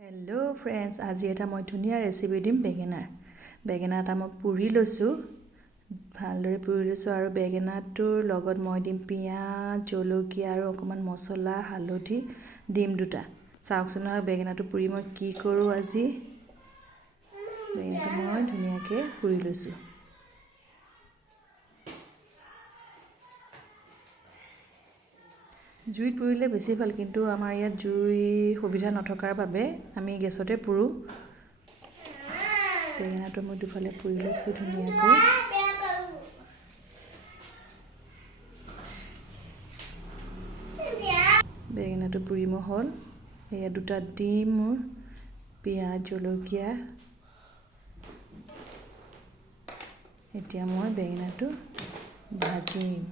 Hello' friends, আজি এটা মই ধুনীয়া ৰেচিপি দিম বেঙেনা এটা মই পুৰি লৈছোঁ, ভালদৰে পুৰি লৈছোঁ। আৰু বেঙেনাটোৰ লগত মই দিম পিঁয়াজ, জলকীয়া আৰু অকণমান মছলা, হালধি, ডিম দুটা। চাওকচোন আৰু বেঙেনাটো পুৰি মই কি কৰোঁ। আজি বেঙেনাটো মই ধুনীয়াকৈ পুৰি লৈছোঁ। জুইত পুৰিলে বেছি ভাল, কিন্তু আমাৰ ইয়াত জুইৰ সুবিধা নথকাৰ বাবে আমি গেছতে পুৰোঁ। বেঙেনাটো মই দুফালে পুৰি লৈছোঁ ধুনীয়াকৈ। বেঙেনাটো পুৰি মোৰ হ'ল। এয়া দুটা ডিম, মোৰ পিঁয়াজ, জলকীয়া। এতিয়া মই বেঙেনাটো ভাজিম।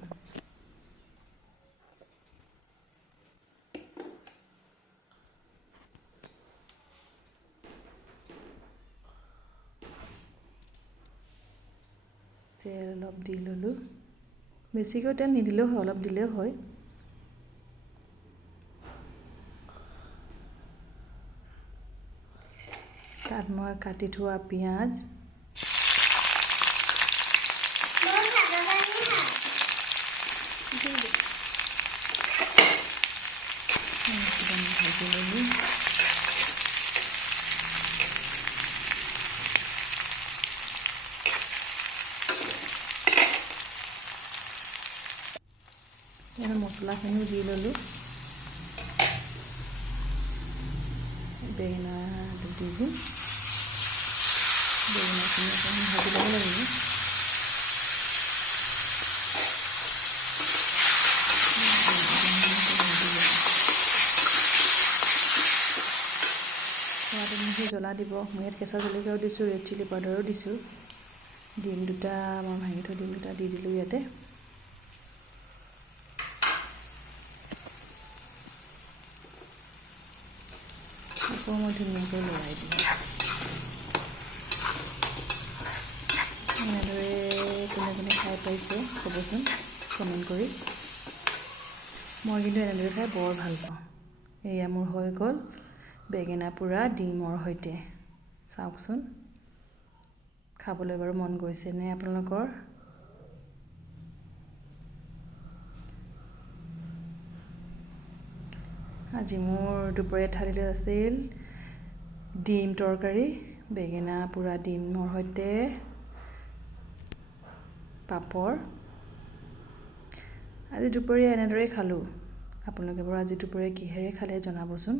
তেল অলপ দি ল'লোঁ, বেছিকৈ তেল নিদিলেও হয়, অলপ দিলেও হয়। তাত মই কাটি থোৱা পিঁয়াজ, ভাজি ল'লোঁ। মছলাখিনিও দি ল'লোঁ। বেঙেনাটো দি দিম। বেঙেনাখিনি অকণমান ভাজি ল'ব লাগিব। সোৱাদ অনুসৰি জ্বলা দিব। মই ইয়াত কেঁচা জলকীয়াও দিছোঁ, ৰেড চিলি পাউডাৰো দিছোঁ। ডিম দুটা, মই ভাঙি থোৱা ডিম দুটা দি দিলোঁ ইয়াতে। আকৌ মই ধুনীয়াকৈ লৰাই দিম। এনেদৰে কোনে কোনে খাই পাইছে ক'বচোন কমেণ্ট কৰি। মই কিন্তু এনেদৰে খাই বৰ ভাল পাওঁ। এয়া মোৰ হৈ গ'ল বেঙেনা পোৰা ডিমৰ সৈতে। চাওকচোন, খাবলৈ বাৰু মন গৈছেনে আপোনালোকৰ? আজি মোৰ দুপৰীয়া থালিত আছিল ডিম তৰকাৰী, বেঙেনা পোৰা ডিমৰ সৈতে পাপৰ। আজি দুপৰীয়া এনেদৰেই খালোঁ। আপোনালোকে বাৰু আজি দুপৰীয়া কিহেৰে খালে জনাবচোন।